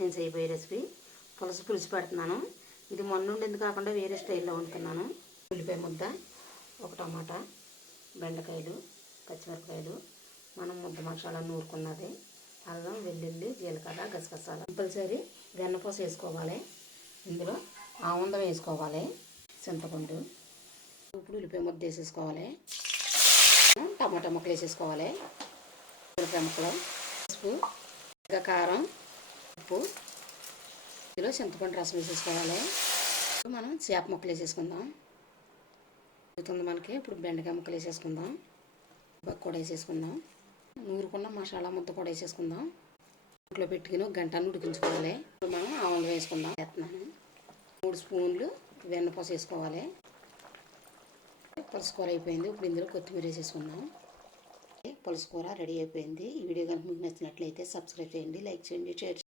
నేను చేయబోయే రెసిపీ పులుసు పెడుతున్నాను. ఇది మొన్నుండింది కాకుండా వేరే స్టైల్లో వండుతున్నాను. ఉల్లిపాయ ముద్ద, ఒక టమాటా, బెండకాయలు, పచ్చిమిరపకాయలు, మనం ముద్ద మసాలా నూరుకున్నది, అల్లం, వెల్లుల్లి, జీలకర్ర, గసగసాలు. కంపల్సరీ వెన్నపూస వేసుకోవాలి. ఇందులో ఆముందం వేసుకోవాలి, చింతపండు. ఇప్పుడు ఉల్లిపాయ ముద్ద వేసేసుకోవాలి, టమాటా ముక్కలు వేసేసుకోవాలి, ఉల్లిపాయ ముక్కలు, పసుపు, కారం, ఉప్పు. ఇందులో చింతపండు రసం వేసేసుకోవాలి. మనం చేప ముక్కలు వేసేసుకుందాం. అవుతుంది మనకి. ఇప్పుడు బెండకాయ ముక్కలు వేసేసుకుందాం, కూడా వేసేసుకుందాం, నూరుకున్న మసాలా ముద్ద కూడా వేసేసుకుందాం. ఇంట్లో పెట్టుకుని ఒక గంట ఉడికించుకోవాలి. ఇప్పుడు మనం ఆవులు వేసుకుందాం. వేస్తున్నాను. 3 స్పూన్లు వెన్నపూస వేసుకోవాలి. పులుసు కూర అయిపోయింది. ఇప్పుడు ఇందులో కొత్తిమీర వేసేసుకుందాం. పులుసు కూర రెడీ అయిపోయింది. ఈ వీడియో కనుక మీకు నచ్చినట్లయితే సబ్స్క్రైబ్ చేయండి, లైక్ చేయండి, షేర్ చేయండి.